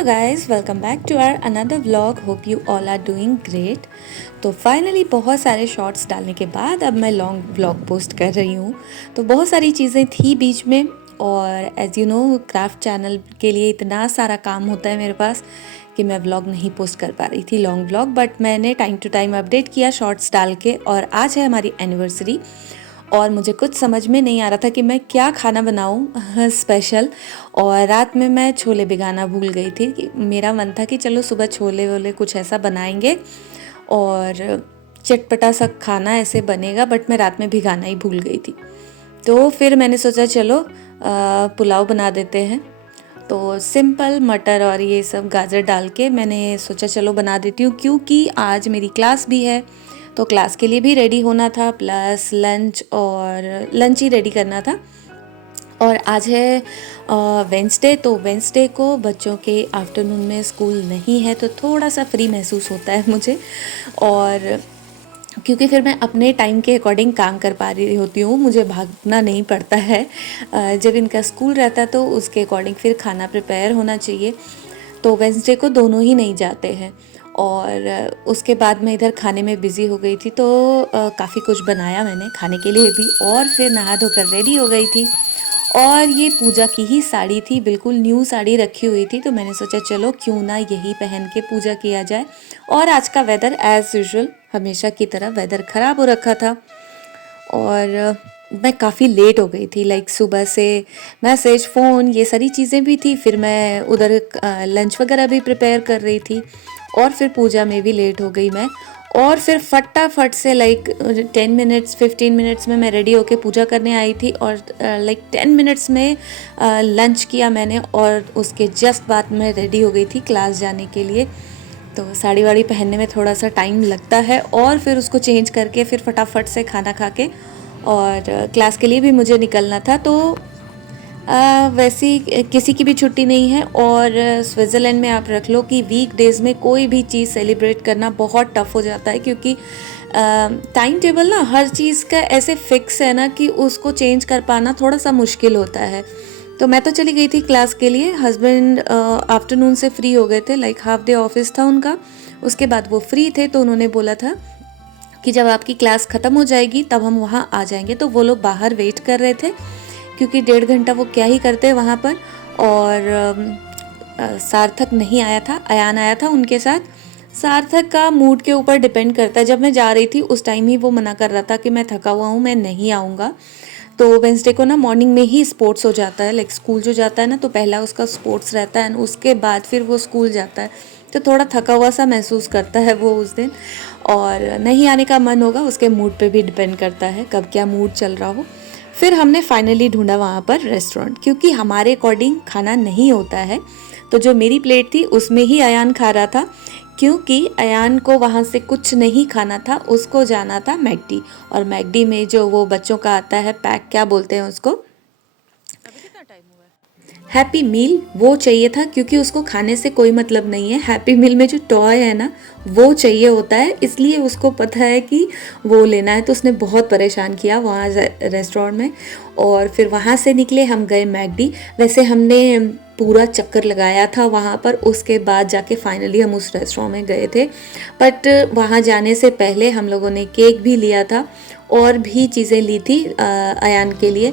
Hello guys, welcome back to our another vlog. Hope you all are doing great. तो finally बहुत सारे shorts डालने के बाद अब मैं लॉन्ग व्लॉग पोस्ट कर रही हूँ। तो बहुत सारी चीज़ें थी बीच में, और as you know craft channel के लिए इतना सारा काम होता है मेरे पास कि मैं व्लॉग नहीं पोस्ट कर पा रही थी लॉन्ग व्लॉग। बट मैंने टाइम टू टाइम अपडेट किया शॉर्ट्स डाल के। और आज है हमारी एनिवर्सरी और मुझे कुछ समझ में नहीं आ रहा था कि मैं क्या खाना बनाऊं स्पेशल। और रात में मैं छोले भिगाना भूल गई थी। कि मेरा मन था कि चलो सुबह छोले वोले कुछ ऐसा बनाएंगे और चटपटा सा खाना ऐसे बनेगा, बट मैं रात में भिगाना ही भूल गई थी। तो फिर मैंने सोचा चलो पुलाव बना देते हैं। तो सिंपल मटर और ये सब गाजर डाल के मैंने सोचा चलो बना देती हूँ, क्योंकि आज मेरी क्लास भी है। तो क्लास के लिए भी रेडी होना था, प्लस लंच ही रेडी करना था। और आज है वेंसडे, तो वेंसडे को बच्चों के आफ्टरनून में स्कूल नहीं है, तो थोड़ा सा फ्री महसूस होता है मुझे। और क्योंकि फिर मैं अपने टाइम के अकॉर्डिंग काम कर पा रही होती हूँ, मुझे भागना नहीं पड़ता है। जब इनका स्कूल रहता है तो उसके अकॉर्डिंग फिर खाना प्रिपेयर होना चाहिए। तो वेंसडे को दोनों ही नहीं जाते हैं। और उसके बाद मैं इधर खाने में बिज़ी हो गई थी, तो काफ़ी कुछ बनाया मैंने खाने के लिए भी। और फिर नहा धोकर रेडी हो गई थी। और ये पूजा की ही साड़ी थी, बिल्कुल न्यू साड़ी रखी हुई थी। तो मैंने सोचा चलो क्यों ना यही पहन के पूजा किया जाए। और आज का वेदर एज़ यूजुअल हमेशा की तरह वेदर ख़राब हो रखा था। और मैं काफ़ी लेट हो गई थी, लाइक सुबह से मैसेज फ़ोन ये सारी चीज़ें भी थी। फिर मैं उधर लंच वगैरह भी प्रिपेयर कर रही थी, और फिर पूजा में भी लेट हो गई मैं। और फिर फटाफट से लाइक 10 मिनट्स 15 मिनट्स में मैं रेडी होके पूजा करने आई थी। और लाइक 10 मिनट्स में लंच किया मैंने, और उसके जस्ट बाद मैं रेडी हो गई थी क्लास जाने के लिए। तो साड़ी वाड़ी पहनने में थोड़ा सा टाइम लगता है, और फिर उसको चेंज करके फिर फटाफट से खाना खा के और क्लास के लिए भी मुझे निकलना था। तो वैसी किसी की भी छुट्टी नहीं है। और स्विट्ज़रलैंड में आप रख लो कि वीक डेज़ में कोई भी चीज़ सेलिब्रेट करना बहुत टफ हो जाता है, क्योंकि टाइम टेबल ना हर चीज़ का ऐसे फिक्स है ना कि उसको चेंज कर पाना थोड़ा सा मुश्किल होता है। तो मैं तो चली गई थी क्लास के लिए। हस्बैंड आफ्टरनून से फ्री हो गए थे, लाइक हाफ डे ऑफिस था उनका। उसके बाद वो फ्री थे, तो उन्होंने बोला था कि जब आपकी क्लास ख़त्म हो जाएगी तब हम वहाँ आ जाएंगे। तो वो लोग बाहर वेट कर रहे थे, क्योंकि 1.5 घंटा वो क्या ही करते वहाँ पर। और सार्थक नहीं आया था, अयान आया था उनके साथ। सार्थक का मूड के ऊपर डिपेंड करता है। जब मैं जा रही थी उस टाइम ही वो मना कर रहा था कि मैं थका हुआ हूँ, मैं नहीं आऊँगा। तो वेंसडे को ना मॉर्निंग में ही स्पोर्ट्स हो जाता है, लाइक स्कूल जो जाता है ना, तो पहला उसका स्पोर्ट्स रहता है, उसके बाद फिर वो स्कूल जाता है। तो थोड़ा थका हुआ सा महसूस करता है वो उस दिन, और नहीं आने का मन होगा, उसके मूड पे भी डिपेंड करता है कब क्या मूड चल रहा हो। फिर हमने फाइनली ढूंढा वहाँ पर रेस्टोरेंट, क्योंकि हमारे अकॉर्डिंग खाना नहीं होता है। तो जो मेरी प्लेट थी उसमें ही अयान खा रहा था, क्योंकि अयान को वहाँ से कुछ नहीं खाना था, उसको जाना था मैकडी। और मैकडी में जो वो बच्चों का आता है पैक, क्या बोलते हैं उसको, हैप्पी मील, वो चाहिए था। क्योंकि उसको खाने से कोई मतलब नहीं है, हैप्पी मील में जो टॉय है ना वो चाहिए होता है, इसलिए उसको पता है कि वो लेना है। तो उसने बहुत परेशान किया वहाँ रेस्टोरेंट में। और फिर वहाँ से निकले, हम गए मैकडी। वैसे हमने पूरा चक्कर लगाया था वहाँ पर, उसके बाद जाके फाइनली हम उस रेस्टोरेंट में गए थे। बट वहाँ जाने से पहले हम लोगों ने केक भी लिया था, और भी चीज़ें ली थी अयान के लिए,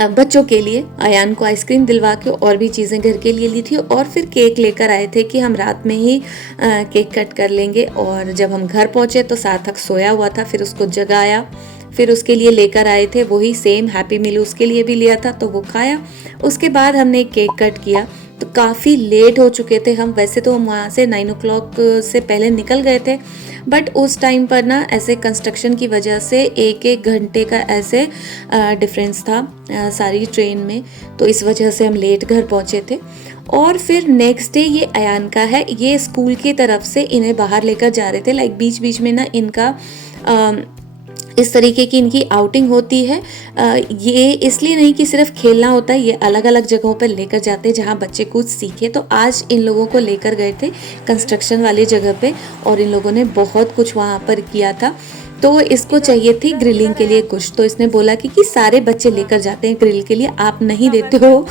बच्चों के लिए। अयान को आइसक्रीम दिलवा के और भी चीज़ें घर के लिए ली थी। और फिर केक लेकर आए थे कि हम रात में ही केक कट कर लेंगे। और जब हम घर पहुँचे तो सार्थक सोया हुआ था, फिर उसको जगाया, फिर उसके लिए लेकर आए थे वही सेम हैप्पी मील, उसके लिए भी लिया था, तो वो खाया। उसके बाद हमने केक कट किया। तो काफ़ी लेट हो चुके थे हम। वैसे तो हम वहाँ से 9 o'clock से पहले निकल गए थे, बट उस टाइम पर ना ऐसे कंस्ट्रक्शन की वजह से 1-1 घंटे का ऐसे डिफरेंस था सारी ट्रेन में। तो इस वजह से हम लेट घर पहुँचे थे। और फिर नेक्स्ट डे ये अयान का है, ये स्कूल की तरफ से इन्हें बाहर लेकर जा रहे थे। लाइक बीच बीच में ना इनका इस तरीके की इनकी आउटिंग होती है। ये इसलिए नहीं कि सिर्फ खेलना होता है, ये अलग अलग जगहों पर लेकर जाते हैं जहाँ बच्चे कुछ सीखे। तो आज इन लोगों को लेकर गए थे कंस्ट्रक्शन वाली जगह पे, और इन लोगों ने बहुत कुछ वहाँ पर किया था। तो इसको चाहिए थी ग्रिलिंग के लिए कुछ, तो इसने बोला कि सारे बच्चे लेकर जाते हैं ग्रिल के लिए, आप नहीं देते हो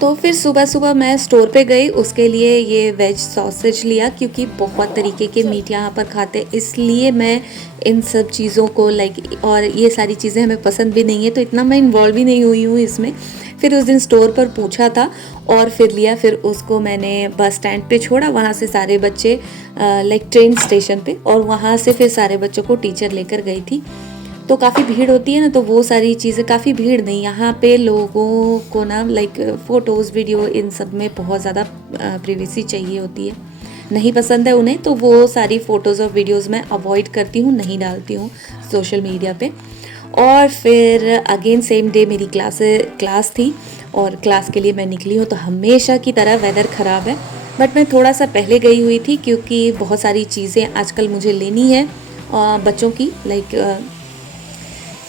तो फिर सुबह सुबह मैं स्टोर पे गई, उसके लिए ये वेज सॉसेज लिया क्योंकि बहुत तरीके के मीट यहाँ पर खाते हैं, इसलिए मैं इन सब चीज़ों को लाइक, और ये सारी चीज़ें हमें पसंद भी नहीं है तो इतना मैं इन्वॉल्व भी नहीं हुई हूँ इसमें। फिर उस दिन स्टोर पर पूछा था और फिर लिया, फिर उसको मैंने बस स्टैंड पे छोड़ा, वहाँ से सारे बच्चे लाइक ट्रेन स्टेशन पे, और वहाँ से फिर सारे बच्चों को टीचर लेकर गई थी। तो काफ़ी भीड़ होती है ना, तो वो सारी चीज़ें, काफ़ी भीड़ नहीं, यहाँ पे लोगों को ना लाइक फ़ोटोज़ वीडियो इन सब में बहुत ज़्यादा प्रिवेसी चाहिए होती है, नहीं पसंद है उन्हें, तो वो सारी फ़ोटोज़ और वीडियोज़ मैं अवॉइड करती हूँ, नहीं डालती हूँ सोशल मीडिया पे। और फिर अगेन सेम डे मेरी क्लास थी और क्लास के लिए मैं निकली हूँ, तो हमेशा की तरह वेदर ख़राब है, बट मैं थोड़ा सा पहले गई हुई थी क्योंकि बहुत सारी चीज़ें आजकल मुझे लेनी है बच्चों की, लाइक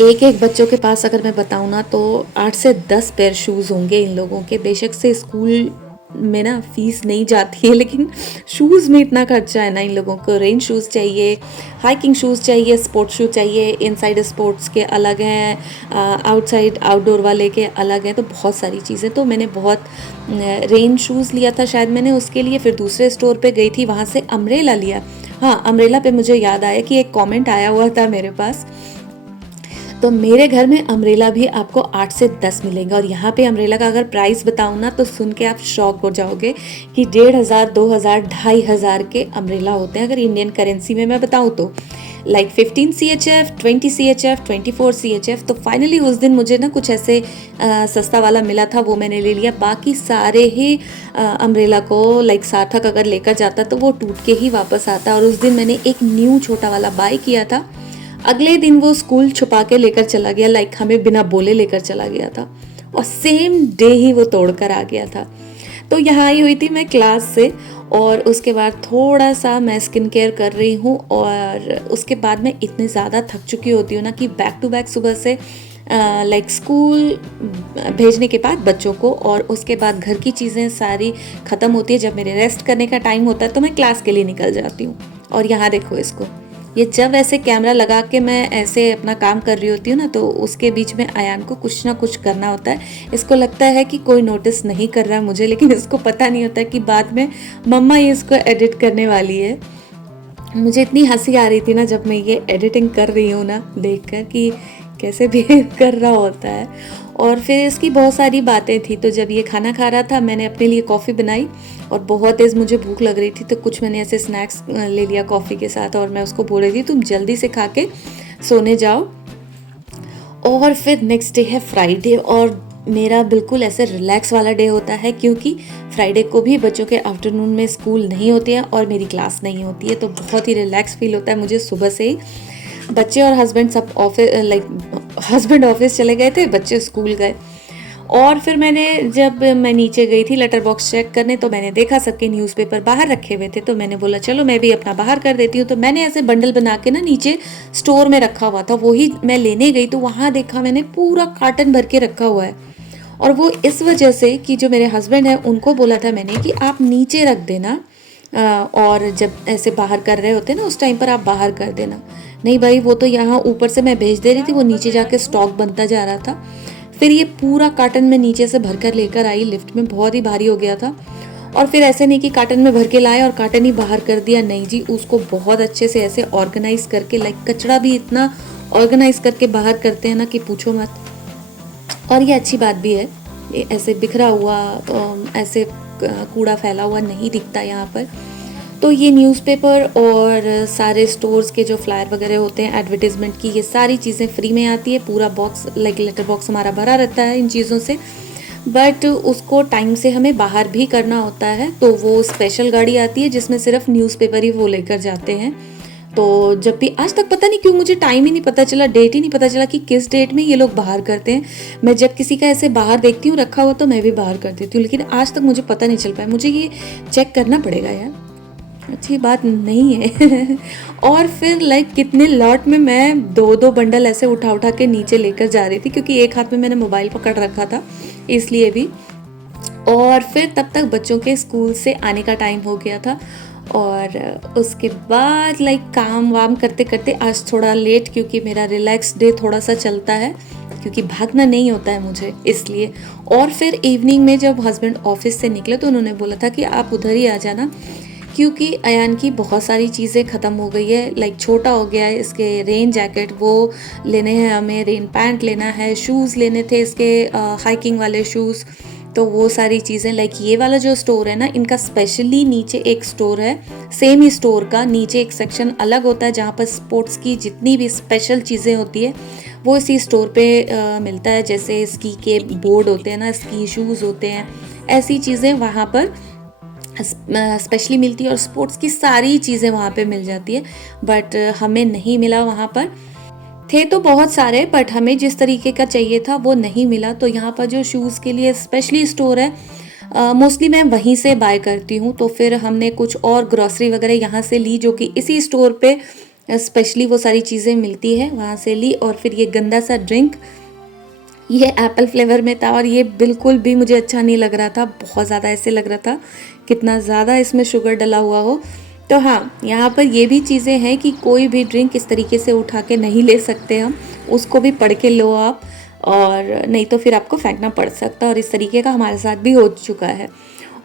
एक एक बच्चों के पास अगर मैं बताऊँ ना तो 8 से 10 पेयर शूज़ होंगे इन लोगों के। बेशक से स्कूल में ना फीस नहीं जाती है, लेकिन शूज़ में इतना खर्चा है ना इन लोगों को। रेन शूज़ चाहिए, हाइकिंग शूज़ चाहिए, स्पोर्ट्स शूज़ चाहिए, इनसाइड स्पोर्ट्स के अलग हैं, आउटसाइड आउटडोर वाले के अलग हैं, तो बहुत सारी चीज़ें। तो मैंने बहुत रेन शूज़ लिया था शायद मैंने उसके लिए, फिर दूसरे स्टोर पे गई थी, वहाँ से अम्ब्रेला लिया। हाँ, अम्ब्रेला पे मुझे याद आया कि एक कॉमेंट आया हुआ था मेरे पास, तो मेरे घर में अम्ब्रेला भी आपको 8 से 10 मिलेंगे, और यहाँ पे अम्ब्रेला का अगर प्राइस बताऊँ ना तो सुन के आप शॉक हो जाओगे कि 1,500, 2,000, 2,500 के अम्ब्रेला होते हैं अगर इंडियन करेंसी में मैं बताऊँ तो, लाइक 15 CHF, 20 CHF, 24 CHF। तो फाइनली उस दिन मुझे ना कुछ ऐसे सस्ता वाला मिला था, वो मैंने ले लिया। बाकी सारे ही अम्ब्रेला को लाइक सार्थक अगर लेकर जाता तो वो टूट के ही वापस आता, और उस दिन मैंने एक न्यू छोटा वाला बाय किया था। अगले दिन वो स्कूल छुपा के लेकर चला गया, लाइक हमें बिना बोले लेकर चला गया था, और सेम डे ही वो तोड़ कर आ गया था। तो यहाँ आई हुई थी मैं क्लास से, और उसके बाद थोड़ा सा मैं स्किन केयर कर रही हूँ, और उसके बाद मैं इतनी ज़्यादा थक चुकी होती हूँ ना कि बैक टू बैक सुबह से लाइक स्कूल भेजने के बाद बच्चों को, और उसके बाद घर की चीज़ें सारी ख़त्म होती है। जब मेरे रेस्ट करने का टाइम होता है तो मैं क्लास के लिए निकल जाती हूँ। और यहाँ देखो इसको, ये जब ऐसे कैमरा लगा के मैं ऐसे अपना काम कर रही होती हूँ ना, तो उसके बीच में अयान को कुछ ना कुछ करना होता है। इसको लगता है कि कोई नोटिस नहीं कर रहा है मुझे, लेकिन इसको पता नहीं होता कि बाद में मम्मा ये इसको एडिट करने वाली है। मुझे इतनी हंसी आ रही थी ना जब मैं ये एडिटिंग कर रही हूँ ना, देखकर कि कैसे बिहेव कर रहा होता है। और फिर इसकी बहुत सारी बातें थी, तो जब ये खाना खा रहा था मैंने अपने लिए कॉफ़ी बनाई, और बहुत तेज़ मुझे भूख लग रही थी, तो कुछ मैंने ऐसे स्नैक्स ले लिया कॉफ़ी के साथ, और मैं उसको बोल रही थी तुम जल्दी से खा के सोने जाओ। और फिर नेक्स्ट डे है फ्राइडे, और मेरा बिल्कुल ऐसे रिलैक्स वाला डे होता है क्योंकि फ्राइडे को भी बच्चों के आफ्टरनून में स्कूल नहीं होते हैं और मेरी क्लास नहीं होती है, तो बहुत ही रिलैक्स फील होता है मुझे सुबह से ही। बच्चे और हस्बैंड सब ऑफिस, लाइक हस्बैंड ऑफिस चले गए थे, बच्चे स्कूल गए। और फिर जब मैं नीचे गई थी लेटर बॉक्स चेक करने, तो मैंने देखा सबके न्यूज़पेपर बाहर रखे हुए थे, तो मैंने बोला चलो मैं भी अपना बाहर कर देती हूँ। तो मैंने ऐसे बंडल बना के ना नीचे स्टोर में रखा हुआ था, वही मैं लेने गई, तो वहाँ देखा मैंने पूरा कार्टन भर के रखा हुआ है। और वो इस वजह से कि जो मेरे हस्बैंड हैं उनको बोला था मैंने कि आप नीचे रख देना, और जब ऐसे बाहर कर रहे होते ना उस टाइम पर आप बाहर कर देना। नहीं भाई, वो तो यहाँ ऊपर से मैं भेज दे रही थी, वो नीचे जाके स्टॉक बनता जा रहा था। फिर ये पूरा कार्टन में नीचे से भर कर लेकर आई, लिफ्ट में बहुत ही भारी हो गया था। और फिर ऐसे नहीं कि कार्टन में भर के लाए और कार्टन ही बाहर कर दिया, नहीं जी, उसको बहुत अच्छे से ऐसे ऑर्गेनाइज करके, लाइक कचरा भी इतना ऑर्गेनाइज करके बाहर करते हैं ना कि पूछो मत। और ये अच्छी बात भी है, ये ऐसे बिखरा हुआ ऐसे कूड़ा फैला हुआ नहीं दिखता यहाँ पर। तो ये न्यूज़पेपर और सारे स्टोर्स के जो फ्लायर वगैरह होते हैं एडवर्टीज़मेंट की, ये सारी चीज़ें फ्री में आती है। पूरा बॉक्स, लाइक लेटर बॉक्स हमारा भरा रहता है इन चीज़ों से, बट उसको टाइम से हमें बाहर भी करना होता है। तो वो स्पेशल गाड़ी आती है जिसमें सिर्फ न्यूज़पेपर ही वो लेकर जाते हैं। तो जब भी, आज तक पता नहीं क्यों मुझे टाइम ही नहीं पता चला, डेट ही नहीं पता चला कि किस डेट में ये लोग बाहर करते हैं। मैं जब किसी का ऐसे बाहर देखती हूँ रखा हुआ तो मैं भी बाहर कर देती हूँ, लेकिन आज तक मुझे पता नहीं चल पाया। मुझे ये चेक करना पड़ेगा यार, अच्छी बात नहीं है। और फिर लाइक कितने लॉट में मैं दो दो बंडल ऐसे उठा उठा के नीचे लेकर जा रही थी, क्योंकि एक हाथ में मैंने मोबाइल पकड़ रखा था इसलिए भी। और फिर तब तक बच्चों के स्कूल से आने का टाइम हो गया था, और उसके बाद लाइक काम वाम करते करते आज थोड़ा लेट, क्योंकि मेरा रिलैक्स डे थोड़ा सा चलता है, क्योंकि भागना नहीं होता है मुझे इसलिए। और फिर इवनिंग में जब हस्बैंड ऑफिस से निकले तो उन्होंने बोला था कि आप उधर ही आ जाना, क्योंकि अयान की बहुत सारी चीज़ें ख़त्म हो गई है। लाइक छोटा हो गया है, इसके रेन जैकेट वो लेने हैं हमें, रेन पैंट लेना है, शूज़ लेने थे इसके हाइकिंग वाले शूज़। तो वो सारी चीज़ें, लाइक ये वाला जो स्टोर है ना, इनका स्पेशली नीचे एक स्टोर है, सेम ही स्टोर का नीचे एक सेक्शन अलग होता है जहाँ पर स्पोर्ट्स की जितनी भी स्पेशल चीज़ें होती है वो इसी स्टोर पे मिलता है। जैसे स्की के बोर्ड होते हैं ना, स्की शूज़ होते हैं, ऐसी चीज़ें वहाँ पर स्पेशली मिलती है और स्पोर्ट्स की सारी चीज़ें वहाँ पे मिल जाती है। बट हमें नहीं मिला वहाँ पर। थे तो बहुत सारे, बट हमें जिस तरीके का चाहिए था वो नहीं मिला। तो यहाँ पर जो शूज़ के लिए स्पेशली स्टोर है, मोस्टली मैं वहीं से बाय करती हूँ। तो फिर हमने कुछ और ग्रॉसरी वगैरह यहाँ से ली, जो कि इसी स्टोर पे स्पेशली वो सारी चीज़ें मिलती है, वहाँ से ली। और फिर ये गंदा सा ड्रिंक, ये एप्पल फ्लेवर में था और ये बिल्कुल भी मुझे अच्छा नहीं लग रहा था, बहुत ज़्यादा ऐसे लग रहा था कितना ज़्यादा इसमें शुगर डला हुआ हो। तो हाँ, यहाँ पर ये भी चीज़ें हैं कि कोई भी ड्रिंक इस तरीके से उठा के नहीं ले सकते हम, उसको भी पढ़ के लो आप, और नहीं तो फिर आपको फेंकना पड़ सकता है। और इस तरीके का हमारे साथ भी हो चुका है।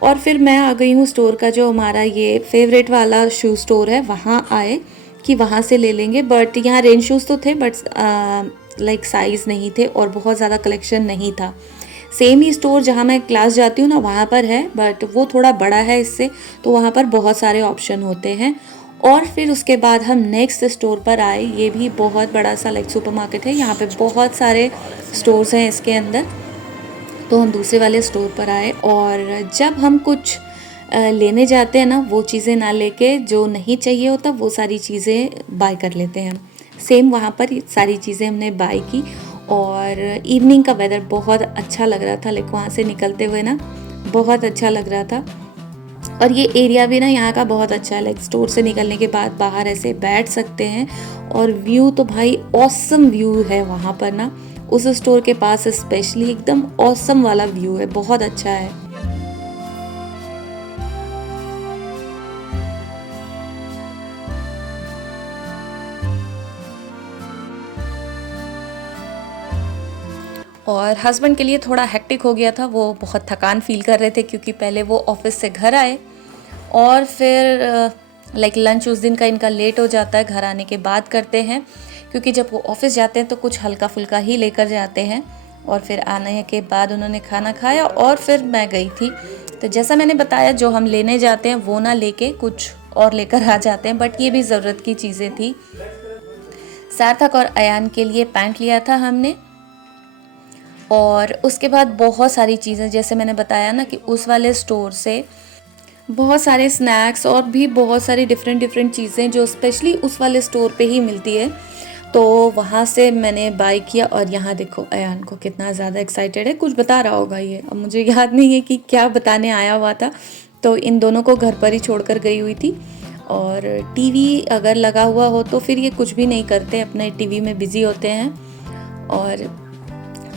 और फिर मैं आ गई हूँ स्टोर का, जो हमारा ये फेवरेट वाला शू स्टोर है, वहाँ आए कि वहाँ से ले लेंगे। बट यहाँ रेन शूज़ तो थे, बट लाइक साइज़ नहीं थे और बहुत ज़्यादा कलेक्शन नहीं था। सेम ही स्टोर जहाँ मैं क्लास जाती हूँ ना, वहाँ पर है, बट वो थोड़ा बड़ा है इससे, तो वहाँ पर बहुत सारे ऑप्शन होते हैं। और फिर उसके बाद हम नेक्स्ट स्टोर पर आए। ये भी बहुत बड़ा सा लाइक सुपरमार्केट है, यहाँ पे बहुत सारे स्टोर्स हैं इसके अंदर। तो हम दूसरे वाले स्टोर पर आए, और जब हम कुछ लेने जाते हैं ना, वो चीज़ें ना लेके जो नहीं चाहिए होता वो सारी चीज़ें बाय कर लेते हैं। सेम वहाँ पर सारी चीज़ें हमने बाय की। और इवनिंग का वेदर बहुत अच्छा लग रहा था, लाइक वहाँ से निकलते हुए ना बहुत अच्छा लग रहा था। और ये एरिया भी ना यहाँ का बहुत अच्छा है, लाइक स्टोर से निकलने के बाद बाहर ऐसे बैठ सकते हैं। और व्यू तो भाई ऑसम व्यू है वहाँ पर ना, उस स्टोर के पास स्पेशली एकदम ऑसम वाला व्यू है, बहुत अच्छा है। और हस्बैंड के लिए थोड़ा हेक्टिक हो गया था, वो बहुत थकान फील कर रहे थे, क्योंकि पहले वो ऑफिस से घर आए और फिर लाइक लंच उस दिन का इनका लेट हो जाता है, घर आने के बाद करते हैं, क्योंकि जब वो ऑफिस जाते हैं तो कुछ हल्का फुल्का ही लेकर जाते हैं। और फिर आने के बाद उन्होंने खाना खाया और फिर मैं गई थी। तो जैसा मैंने बताया, जो हम लेने जाते हैं वो ना लेके कुछ और लेकर आ जाते हैं, बट ये भी ज़रूरत की चीज़ें थी। सार्थक और अयान के लिए पैंट लिया था हमने, और उसके बाद बहुत सारी चीज़ें, जैसे मैंने बताया ना कि उस वाले स्टोर से बहुत सारे स्नैक्स और भी बहुत सारी डिफरेंट चीज़ें जो स्पेशली उस वाले स्टोर पे ही मिलती है, तो वहाँ से मैंने बाय किया। और यहाँ देखो अयान को कितना ज़्यादा एक्साइटेड है, कुछ बता रहा होगा ये, अब मुझे याद नहीं है कि क्या बताने आया हुआ था। तो इन दोनों को घर पर ही छोड़कर गई हुई थी। और टीवी अगर लगा हुआ हो तो फिर ये कुछ भी नहीं करते, अपने टीवी में बिज़ी होते हैं। और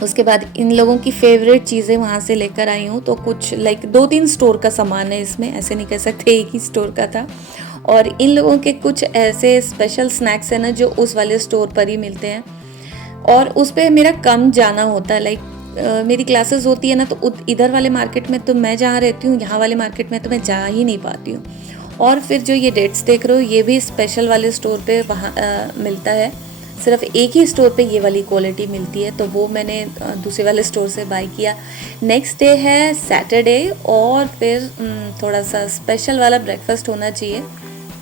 उसके बाद इन लोगों की फेवरेट चीज़ें वहाँ से लेकर आई हूँ। तो कुछ लाइक 2-3 स्टोर का सामान है इसमें, ऐसे नहीं कह सकते एक ही स्टोर का था। और इन लोगों के कुछ ऐसे स्पेशल स्नैक्स हैं ना जो उस वाले स्टोर पर ही मिलते हैं, और उस पर मेरा कम जाना होता है। लाइक मेरी क्लासेस होती है ना, तो इधर वाले मार्केट में तो मैं जहाँ रहती हूँ, यहाँ वाले मार्केट में तो मैं जा ही नहीं पाती हूँ। और फिर जो ये डेट्स देख रहे हो, ये भी स्पेशल वाले स्टोर पे वहाँ मिलता है। सिर्फ एक ही स्टोर पे ये वाली क्वालिटी मिलती है, तो वो मैंने दूसरे वाले स्टोर से बाय किया। नेक्स्ट डे है सैटरडे, और फिर थोड़ा सा स्पेशल वाला ब्रेकफास्ट होना चाहिए,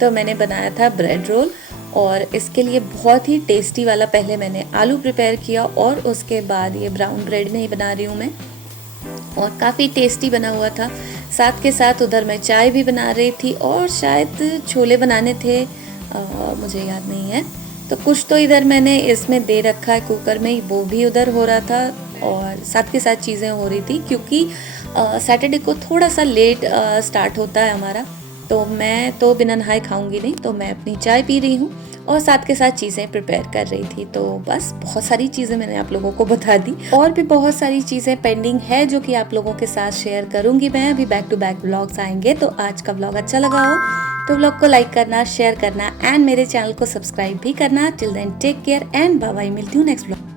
तो मैंने बनाया था ब्रेड रोल। और इसके लिए बहुत ही टेस्टी वाला पहले मैंने आलू प्रिपेयर किया, और उसके बाद ये ब्राउन ब्रेड में ही बना रही हूँ मैं, और काफ़ी टेस्टी बना हुआ था। साथ के साथ उधर मैं चाय भी बना रही थी, और शायद छोले बनाने थे, मुझे याद नहीं है। तो कुछ तो इधर मैंने इसमें दे रखा है कुकर में, वो भी उधर हो रहा था, और साथ के साथ चीज़ें हो रही थी, क्योंकि सैटरडे को थोड़ा सा लेट स्टार्ट होता है हमारा। तो मैं तो बिना नहाए खाऊंगी नहीं, तो मैं अपनी चाय पी रही हूँ और साथ के साथ चीज़ें प्रिपेयर कर रही थी। तो बस बहुत सारी चीज़ें मैंने आप लोगों को बता दी, और भी बहुत सारी चीज़ें पेंडिंग है जो कि आप लोगों के साथ शेयर करूँगी मैं। अभी बैक टू बैक व्लॉग्स आएंगे, तो आज का व्लॉग अच्छा लगा हो तो व्लॉग को लाइक करना, शेयर करना एंड मेरे चैनल को सब्सक्राइब भी करना। Till then take care and bye bye, मिलती हूँ नेक्स्ट व्लॉग।